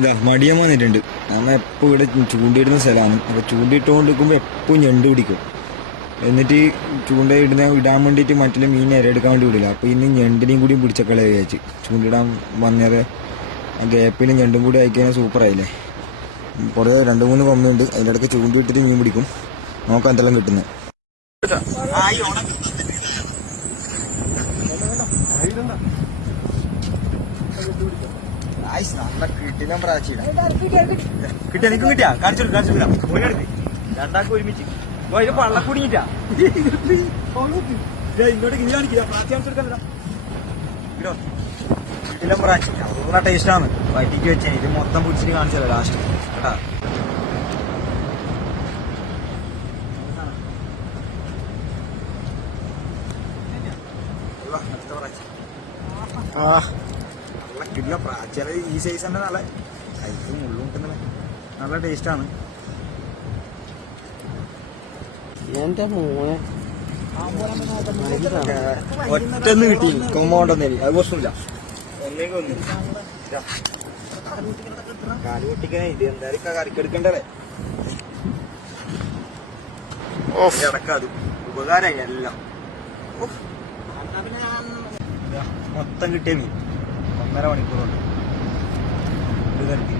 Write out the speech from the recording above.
ഇതാ മടിയൻ വന്നിട്ടുണ്ട്. നമ്മ എപ്പോൾ ഇവിടെ ചൂണ്ടയിടുന്ന സ്ഥലമാണ്. അപ്പോൾ ചൂണ്ടയിട്ടുകൊണ്ടിരിക്കുമ്പോൾ എപ്പോഴും ഞണ്ട് പിടിക്കും. എന്നിട്ട് ഇടാൻ വേണ്ടിയിട്ട് മറ്റുള്ള മീൻ ഇരയെടുക്കാൻ വേണ്ടി വിടില്ല. അപ്പോൾ ഇന്ന് ഞണ്ടിനെയും കൂടിയും പിടിച്ചക്കളെ വിചാരിച്ച് ചൂണ്ടിടാൻ വന്നത്. ആ ഗ്യാപ്പിൽ ഞണ്ടും കൂടി അയക്കാൻ സൂപ്പറായില്ലേ. കുറേ 2-3 കൊമ്പുണ്ട്. അതിൻ്റെ ഇടയ്ക്ക് ചൂണ്ടിട്ടിട്ട് മീൻ പിടിക്കും. നോക്കാം എന്തെല്ലാം കിട്ടുന്നത്. നല്ല കിട്ടില്ല പ്രാച്ചിട കിട്ടിയ നിൽക്കും. കിട്ടിയാ കാണിച്ചു രണ്ടാക്കും ഒരുമിച്ച് പള്ള കുടുങ്ങിട്ടാ ഇങ്ങോട്ട് കിഞ്ഞി കാണിക്കില്ല. പ്രാച്ചി കാണിച്ചെടുക്കാ കിട്ടില്ല പ്രാച്ചി. നല്ല ടേസ്റ്റാണ്. വറ്റിക്ക് വെച്ചേ ഇത് മൊത്തം പിടിച്ചിട്ട് കാണിച്ചല്ലോ ലാസ്റ്റ് കേട്ടാ. നല്ല കിട്ടില്ല പ്രാച്ചില. ഈ സൈസ് തന്നെ നല്ല കൈക്ക് മുള്ളും കിട്ടുന്നില്ല. നല്ല ടേസ്റ്റാണ്. എന്റെ മോനെ ഒറ്റന്ന് കിട്ടി കൊമ്പോണ്ടെന്നേ. അത് പ്രശ്നമില്ല. കാല് പൊട്ടിക്കണേ. ഇത് എന്തായാലും കറിക്കെടുക്കണ്ടേ. ഇടക്കാത് ഉപകാരമായി എല്ലാം. മൊത്തം കിട്ടിയ മീൻ 1.5 മണിക്കൂറുണ്ട്. ഇത് കറിക്ക്